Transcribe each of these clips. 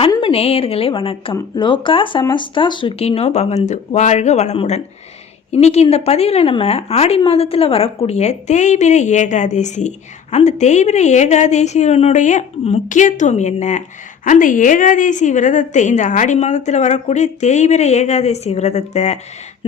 அன்பு நேயர்களே வணக்கம். லோகா சமஸ்தா சுகினோ பவந்து. வாழ்க வளமுடன். இன்னைக்கு இந்த பதிவில் நம்ம ஆடி மாதத்தில் வரக்கூடிய தேய்பிர ஏகாதேசி. அந்த தேய்பிர ஏகாதேசியினுடைய முக்கியத்துவம் என்ன? அந்த ஏகாதேசி விரதத்தை இந்த ஆடி மாதத்தில் வரக்கூடிய தேய்பிர ஏகாதேசி விரதத்தை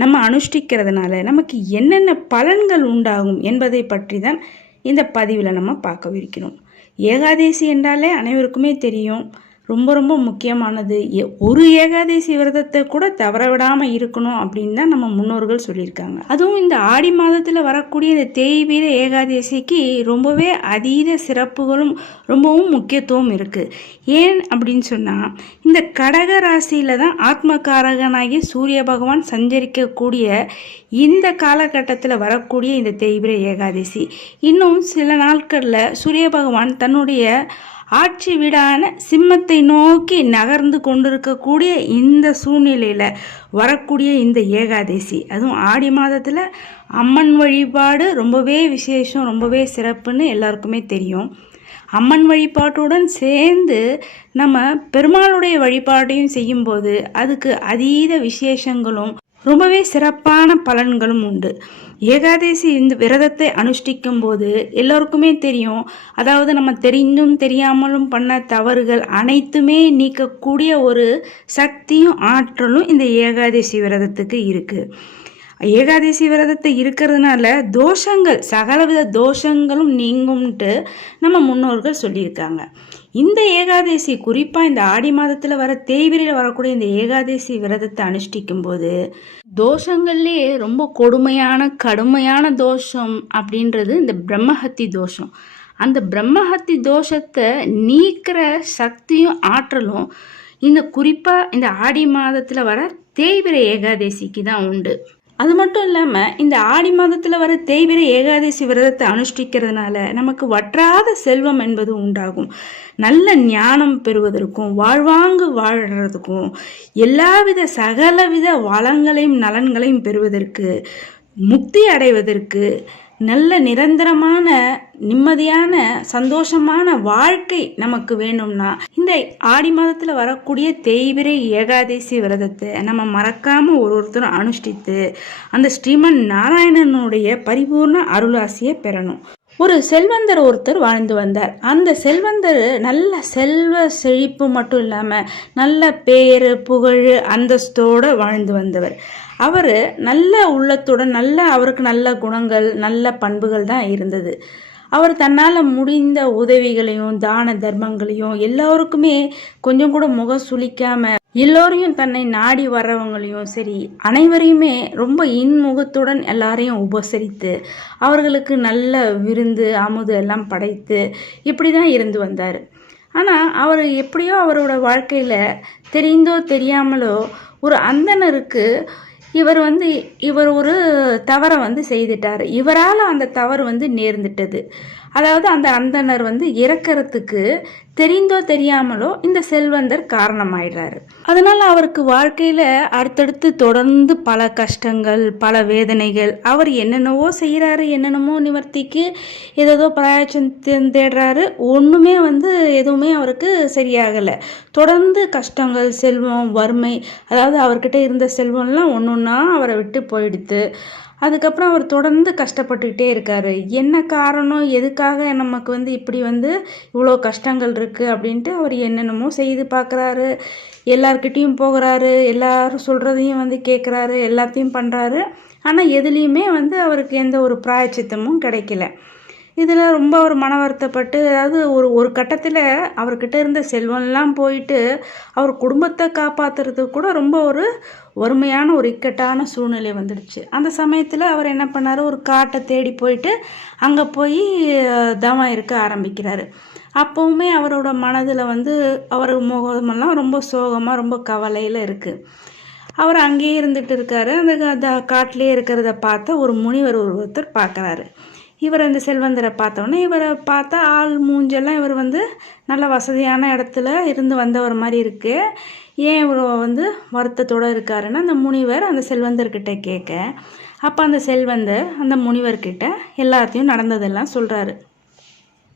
நம்ம அனுஷ்டிக்கிறதுனால நமக்கு என்னென்ன பலன்கள் உண்டாகும் என்பதை பற்றி தான் இந்த பதிவில் நம்ம பார்க்கவிருக்கிறோம். ஏகாதேசி என்றாலே அனைவருக்குமே தெரியும். ரொம்ப ரொம்ப முக்கியமானது. ஒரு ஏகாதசி விரதத்தை கூட தவற விடாம இருக்கணும் அப்படின்னு தான் நம்ம முன்னோர்கள் சொல்லியிருக்காங்க. அதுவும் இந்த ஆடி மாதத்துல வரக்கூடிய இந்த தேய்வீர ஏகாதசிக்கு ரொம்பவே அதீத சிறப்புகளும் ரொம்பவும் முக்கியத்துவம் இருக்கு. ஏன் அப்படின்னு சொன்னா இந்த கடக ராசியில தான் ஆத்மகாரகனாகிய சூரிய பகவான் சஞ்சரிக்கக்கூடிய இந்த காலகட்டத்தில் வரக்கூடிய இந்த தேய்பிர ஏகாதசி. இன்னும் சில நாட்களில் சூரிய பகவான் தன்னுடைய ஆட்சி வீடான சிம்மத்தை நோக்கி நகர்ந்து கொண்டிருக்கக்கூடிய இந்த சூழ்நிலையில் வரக்கூடிய இந்த ஏகாதசி. அதுவும் ஆடி மாதத்தில் அம்மன் வழிபாடு ரொம்பவே விசேஷம் ரொம்பவே சிறப்புன்னு எல்லாருக்குமே தெரியும். அம்மன் வழிபாட்டுடன் சேர்ந்து நம்ம பெருமாளுடைய வழிபாட்டையும் செய்யும்போது அதுக்கு அதீத விசேஷங்களும் ரொம்பவே சிறப்பான பலன்களும் உண்டு. ஏகாதசி இந்த விரதத்தை அனுஷ்டிக்கும் போது எல்லோருக்குமே தெரியும். அதாவது நம்ம தெரிந்தும் தெரியாமலும் பண்ண தவறுகள் அனைத்துமே நீக்கக்கூடிய ஒரு சக்தியும் ஆற்றலும் இந்த ஏகாதசி விரதத்துக்கு இருக்குது ஏகாதசி விரதத்தை இருக்கிறதுனால தோஷங்கள் சகலவித தோஷங்களும் நீங்கும்ட்டு நம்ம முன்னோர்கள் சொல்லியிருக்காங்க. இந்த ஏகாதசி குறிப்பாக இந்த ஆடி மாதத்தில் வர தேய்விரையில் வரக்கூடிய இந்த ஏகாதசி விரதத்தை அனுஷ்டிக்கும் போது தோஷங்கள்லேயே ரொம்ப கொடுமையான கடுமையான தோஷம் அப்படின்றது இந்த பிரம்மஹத்தி தோஷம். அந்த பிரம்மஹத்தி தோஷத்தை நீக்கிற சக்தியும் ஆற்றலும் இந்த குறிப்பாக இந்த ஆடி மாதத்தில் வர தேய்விரை ஏகாதசிக்கு தான் உண்டு. அது மட்டும் இல்லாமல் இந்த ஆடி மாதத்தில் வர தேய்பிர ஏகாதசி விரதத்தை அனுஷ்டிக்கிறதுனால நமக்கு வற்றாத செல்வம் என்பது உண்டாகும். நல்ல ஞானம் பெறுவதற்கும் வாழ்வாங்கு வாழறதுக்கும் எல்லாவித சகலவித வளங்களையும் நலன்களையும் பெறுவதற்கு முக்தி அடைவதற்கு நல்ல நிரந்தரமான நிம்மதியான சந்தோஷமான வாழ்க்கை நமக்கு வேணும்னா இந்த ஆடி மாதத்தில் வரக்கூடிய தேய்பிரை ஏகாதசி விரதத்தை நம்ம மறக்காம ஒரு ஒருத்தரும் அனுஷ்டித்து அந்த ஸ்ரீமன் நாராயணனுடைய பரிபூர்ண அருளாசியை பெறணும். ஒரு செல்வந்தர் ஒருத்தர் வாழ்ந்து வந்தார். அந்த செல்வந்தர் நல்ல செல்வ செழிப்பு மட்டும் இல்லாமல் நல்ல பேரு புகழ் அந்தஸ்தோடு வாழ்ந்து வந்தவர். அவர் நல்ல உள்ளத்துடன் நல்ல அவருக்கு நல்ல குணங்கள் நல்ல பண்புகள் தான் இருந்தது. அவர் தன்னால் முடிந்த உதவிகளையும் தான தர்மங்களையும் எல்லோருக்குமே கொஞ்சம் கூட முகம் சுளிக்காம எல்லோரையும் தன்னை நாடி வர்றவங்களையும் சரி அனைவரையுமே ரொம்ப இன்முகத்துடன் எல்லாரையும் உபசரித்து அவர்களுக்கு நல்ல விருந்து அமுது எல்லாம் படைத்து இப்படி தான் இருந்து வந்தார். ஆனால் அவர் எப்படியோ அவரோட வாழ்க்கையில் தெரிந்தோ தெரியாமலோ ஒரு அந்தணருக்கு இவர் வந்து இவர் ஒரு தவறை வந்து செய்துட்டார். இவரால் அந்த தவறு வந்து நேர்ந்துட்டது. அதாவது அந்த அந்தணர் வந்து இறக்கிறதுக்கு தெரிந்தோ தெரியாமலோ இந்த செல்வந்தர் காரணமாயிடுறாரு. அதனால் அவருக்கு வாழ்க்கையில் அடுத்தடுத்து தொடர்ந்து பல கஷ்டங்கள் பல வேதனைகள் அவர் என்னென்னவோ செய்கிறாரு என்னென்னமோ நிவர்த்திக்கு ஏதேதோ பிராயச்சம் தேடுறாரு. ஒன்றுமே வந்து எதுவுமே அவருக்கு சரியாகலை. தொடர்ந்து கஷ்டங்கள் செல்வம் வறுமை அதாவது அவர்கிட்ட இருந்த செல்வம்லாம் ஒன்று ஒன்றா அவரை விட்டு போயிடுத்து. அதுக்கப்புறம் அவர் தொடர்ந்து கஷ்டப்பட்டுக்கிட்டே இருக்காரு. என்ன காரணம்? எதுக்காக நமக்கு வந்து இப்படி வந்து இவ்வளோ கஷ்டங்கள் இருக்குது அப்படின்ட்டு அவர் என்னென்னமோ செய்து பார்க்குறாரு எல்லார்கிட்டேயும் போகிறாரு. எல்லாரும் சொல்கிறதையும் வந்து கேட்குறாரு எல்லாத்தையும் பண்ணுறாரு ஆனால் எதுலேயுமே வந்து அவருக்கு எந்த ஒரு பிராயச்சித்தமும் கிடைக்கல. இதில் ரொம்ப ஒரு மன வருத்தப்பட்டு அதாவது ஒரு ஒரு கட்டத்தில் அவர்கிட்ட இருந்த செல்வம்லாம் போயிட்டு அவர் குடும்பத்தை காப்பாற்றுறதுக்கு கூட ரொம்ப ஒரு வறுமையான ஒரு இக்கட்டான சூழ்நிலை வந்துடுச்சு. அந்த சமயத்தில் அவர் என்ன பண்ணார்? ஒரு காட்டை தேடி போயிட்டு அங்கே போய் தவம் இருக்க ஆரம்பிக்கிறாரு. அப்போவுமே அவரோட மனதில் வந்து அவர் முகமெல்லாம் ரொம்ப சோகமாக ரொம்ப கவலையில் இருக்குது அவர் அங்கேயே இருந்துகிட்டு இருக்காரு. அந்த த- காட்டிலே இருக்கிறத பார்த்த ஒரு முனிவர் ஒருத்தர் பார்க்குறாரு. இவர் அந்த செல்வந்தரை பார்த்தோன்னே இவரை பார்த்தா ஆள் மூஞ்செல்லாம் இவர் வந்து நல்ல வசதியான இடத்துல இருந்து வந்தவர் மாதிரி இருக்குது ஏன் இவர் வந்து வருத்தத்தோடு இருக்காருன்னா அந்த முனிவர் அந்த செல்வந்தர்கிட்ட கேட்க அப்போ அந்த செல்வந்தர் அந்த முனிவர்கிட்ட எல்லாத்தையும் நடந்ததெல்லாம் சொல்கிறாரு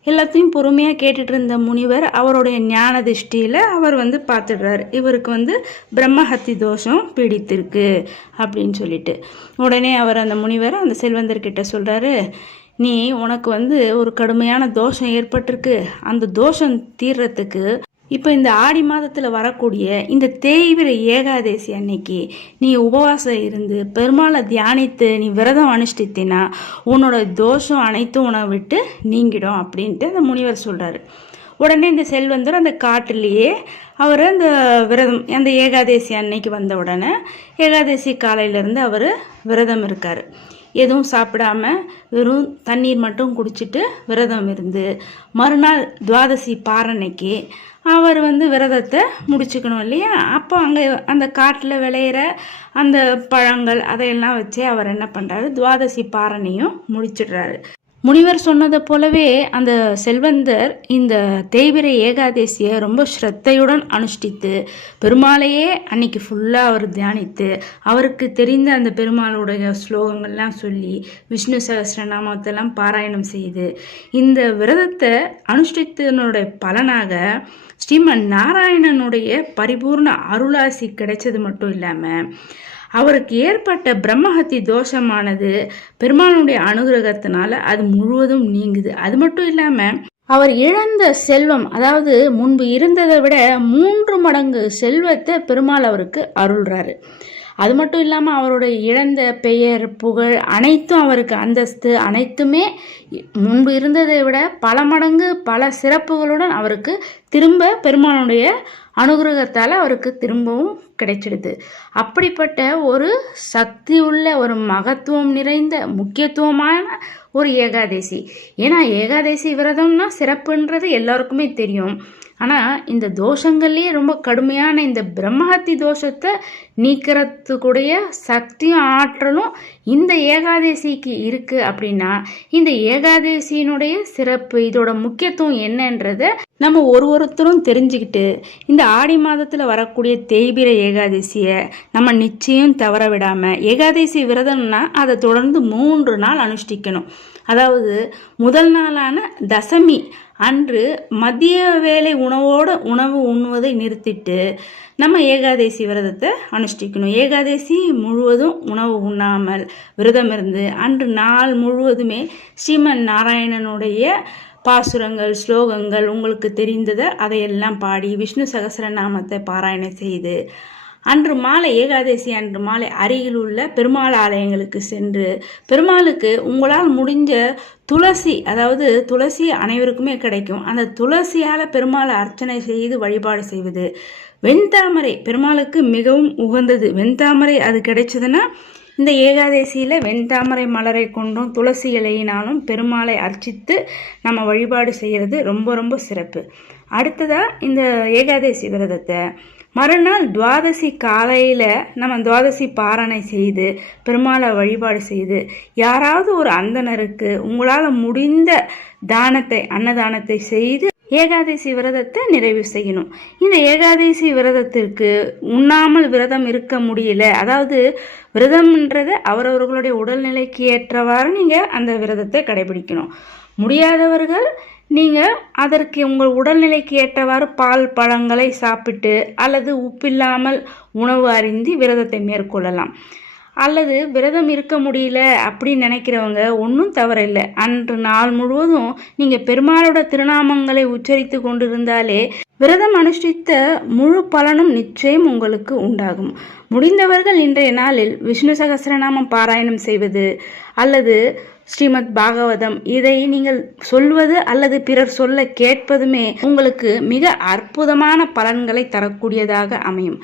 எல்லாத்தையும் பொறுமையாக கேட்டுட்டு இருந்த முனிவர் அவருடைய ஞான திருஷ்டியில் அவர் வந்து பார்த்துடுறாரு. இவருக்கு வந்து பிரம்மஹத்தி தோஷம் பீடித்திருக்கு அப்படின்னு சொல்லிட்டு. உடனே அவர் அந்த முனிவர் அந்த செல்வந்தர்கிட்ட சொல்கிறாரு நீ உனக்கு வந்து ஒரு கடுமையான தோஷம் ஏற்பட்டிருக்கு. அந்த தோஷம் தீர்றதுக்கு இப்போ இந்த ஆடி மாதத்தில் வரக்கூடிய இந்த தேய்விர ஏகாதேசி அன்னைக்கு நீ உபவாசம் இருந்து பெருமாளை தியானித்து நீ விரதம் அனுஷ்டித்தினா உன்னோட தோஷம் அனைத்தும் உன்னை விட்டு நீங்கிடும் அப்படின்ட்டு அந்த முனிவர் சொல்கிறாரு உடனே இந்த செல்வந்தர் அந்த காட்டிலேயே அவர் அந்த விரதம் அந்த ஏகாதேசி அன்னைக்கு வந்த உடனே ஏகாதேசி காலையிலேருந்து அவர் விரதம் இருக்கார். எதுவும் சாப்பிடாம வெறும் தண்ணீர் மட்டும் குடிச்சிட்டு விரதம் இருந்து மறுநாள் துவாதசி பாரணைக்கு அவர் வந்து விரதத்தை முடிச்சுக்கணும் இல்லையா? அப்போ அங்கே அந்த காட்டில் விளையிற அந்த பழங்கள் அதையெல்லாம் வச்சு அவர் என்ன பண்ணுறாரு துவாதசி பாரணையும் முடிச்சிடுறாரு. முனிவர் சொன்னதை போலவே அந்த செல்வந்தர் இந்த தேய்பிரை ஏகாதேசியை ரொம்ப ஸ்ரத்தையுடன் அனுஷ்டித்து பெருமாளையே அன்னைக்கு ஃபுல்லாக அவர் தியானித்து அவருக்கு தெரிந்த அந்த பெருமாளுடைய ஸ்லோகங்கள்லாம் சொல்லி விஷ்ணு சகசிரநாமத்தெல்லாம் பாராயணம் செய்து இந்த விரதத்தை அனுஷ்டித்தனுடைய பலனாக ஸ்ரீமன் நாராயணனுடைய பரிபூர்ண அருளாசி கிடைச்சது மட்டும் இல்லாமல் அவருக்கு ஏற்பட்ட பிரம்மஹத்தி தோஷமானது பெருமானுடைய அனுகிரகத்தினால அது முழுவதும் நீங்குது. அது மட்டும் இல்லாமல் அவர் இழந்த செல்வம் அதாவது முன்பு இருந்ததை விட மூன்று மடங்கு செல்வத்தை பெருமாள் அவருக்கு அருள்றாரு. அது மட்டும் இல்லாமல் அவருடைய இழந்த பெயர் புகழ் அனைத்தும் அவருக்கு அந்தஸ்து அனைத்துமே முன்பு இருந்ததை விட பல மடங்கு பல சிறப்புகளுடன் அவருக்கு திரும்ப பெருமானுடைய அனுகிரகத்தால் அவருக்கு திரும்பவும் கிடைச்சிடுது. அப்படிப்பட்ட ஒரு சக்தி உள்ள ஒரு மகத்துவம் நிறைந்த முக்கியத்துவமான ஒரு ஏகாதேசி. ஏன்னா ஏகாதேசி விரதம்னா சிறப்புன்றது எல்லாருக்குமே தெரியும். ஆனால் இந்த தோஷங்கள்லேயே ரொம்ப கடுமையான இந்த பிரம்மஹத்தி தோஷத்தை நீக்கிறதுக்குடைய சக்தியும் ஆற்றலும் இந்த ஏகாதேசிக்கு இருக்குது அப்படின்னா இந்த ஏகாதேசியினுடைய சிறப்பு இதோட முக்கியத்துவம் என்னன்றதை நம்ம ஒரு ஒருத்தரும் தெரிஞ்சுக்கிட்டு இந்த ஆடி மாதத்தில் வரக்கூடிய தேய்பிர ஏகாதசியை நம்ம நிச்சயம் தவற விடாமல் ஏகாதசி விரதம்னா அதை தொடர்ந்து மூன்று நாள் அனுஷ்டிக்கணும். அதாவது முதல் நாளான தசமி அன்று மதிய வேலை உணவோடு உணவு உண்ணுவதை நிறுத்திட்டு நம்ம ஏகாதசி விரதத்தை அனுஷ்டிக்கணும். ஏகாதசி முழுவதும் உணவு உண்ணாமல் விரதம் இருந்து அன்று நாள் முழுவதுமே ஸ்ரீமன் நாராயணனுடைய பாசுரங்கள் ஸ்லோகங்கள் உங்களுக்கு தெரிந்ததை அதையெல்லாம் பாடி விஷ்ணு சகசரநாமத்தை பாராயணம் செய்து அன்று மாலை ஏகாதசி அன்று மாலை அருகில் உள்ள பெருமாள் ஆலயங்களுக்கு சென்று பெருமாளுக்கு உங்களால் முடிஞ்ச துளசி அதாவது துளசி அனைவருக்குமே கிடைக்கும். அந்த துளசியால் பெருமாளை அர்ச்சனை செய்து வழிபாடு செய்வது. வெண்தாமரை பெருமாளுக்கு மிகவும் உகந்தது. வெண்தாமரை அது கிடைச்சதுன்னா இந்த ஏகாதசியில் வெண்தாமரை மலரை கொண்டும் துளசி இலையினாலும் பெருமாளை அர்ச்சித்து நம்ம வழிபாடு செய்கிறது ரொம்ப ரொம்ப சிறப்பு. அடுத்ததாக இந்த ஏகாதசி விரதத்தை. மறுநாள் துவாதசி காலையில் நம்ம துவாதசி பாரணை செய்து பெருமாளை வழிபாடு செய்து யாராவது ஒரு அந்தனருக்கு உங்களால் முடிந்த தானத்தை அன்னதானத்தை செய்து ஏகாதசி விரதத்தை நிறைவு செய்யணும். இந்த ஏகாதசி விரதத்திற்கு உண்ணாமல் விரதம் இருக்க முடியல. அதாவது விரதம்ன்றதை அவரவர்களுடைய உடல்நிலைக்கு ஏற்றவாறு நீங்கள் அந்த விரதத்தை கடைபிடிக்கணும். முடியாதவர்கள் நீங்கள் அதற்கு உங்கள் உடல்நிலைக்கு ஏற்றவாறு பால் பழங்களை சாப்பிட்டு அல்லது உப்பில்லாமல் உணவு அறிந்து விரதத்தை மேற்கொள்ளலாம். அல்லது விரதம் இருக்க முடியல அப்படின்னு நினைக்கிறவங்க ஒன்றும் தவறில்லை. அன்று நாள் முழுவதும் நீங்கள் பெருமாளோட திருநாமங்களை உச்சரித்து கொண்டிருந்தாலே விரதம் அனுஷ்டித்த முழு பலனும் நிச்சயம் உங்களுக்கு உண்டாகும். முடிந்தவர்கள் இன்றைய நாளில் விஷ்ணு சகசிரநாமம் பாராயணம் செய்வது அல்லது ஸ்ரீமத் பாகவதம். இதை நீங்கள் சொல்வது அல்லது பிறர் சொல்ல கேட்பதுமே உங்களுக்கு மிக அற்புதமான பலன்களை தரக்கூடியதாக அமையும்.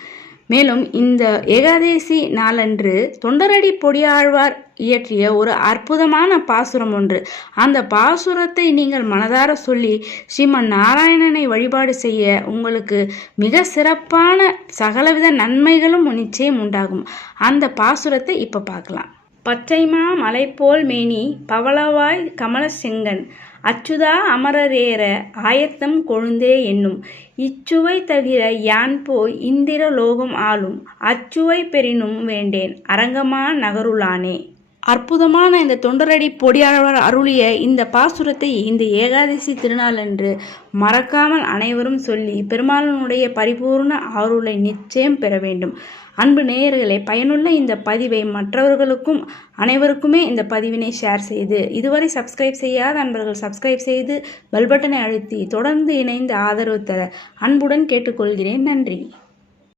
மேலும் இந்த ஏகாதேசி நாளன்று தொண்டரடி பொடியாழ்வார் இயற்றிய ஒரு அற்புதமான பாசுரம் ஒன்று. அந்த பாசுரத்தை நீங்கள் மனதார சொல்லி ஸ்ரீமன் நாராயணனை வழிபாடு செய்ய உங்களுக்கு மிக சிறப்பான சகலவித நன்மைகளும் நிச்சயம் உண்டாகும். அந்த பாசுரத்தை இப்போ பார்க்கலாம். பச்சைமா மலைப்போல் மேனி பவளவாய் கமல செங்கன் அச்சுதா அமரரேற ஆயத்தம் கொழுந்தே என்னும். இச்சுவை தவிர யான் போய் இந்திர லோகம் ஆளும். அச்சுவை பெறினும் வேண்டேன். அரங்கமா நகருளானே. அற்புதமான இந்த தொண்டரடி பொடியாளர் அருளிய இந்த பாசுரத்தை இந்த ஏகாதசி திருநாளன்று மறக்காமல் அனைவரும் சொல்லி பெருமாளனுடைய பரிபூர்ண அருளை நிச்சயம் பெற வேண்டும். அன்பு நேயர்களே பயனுள்ள இந்த பதிவை மற்றவர்களுக்கும் அனைவருக்குமே இந்த பதிவினை ஷேர் செய்து இதுவரை சப்ஸ்கிரைப் செய்யாத அன்பர்கள் சப்ஸ்கிரைப் செய்து பெல் பட்டனை அழுத்தி தொடர்ந்து இணைந்து ஆதரவு தர அன்புடன் கேட்டுக்கொள்கிறேன். நன்றி.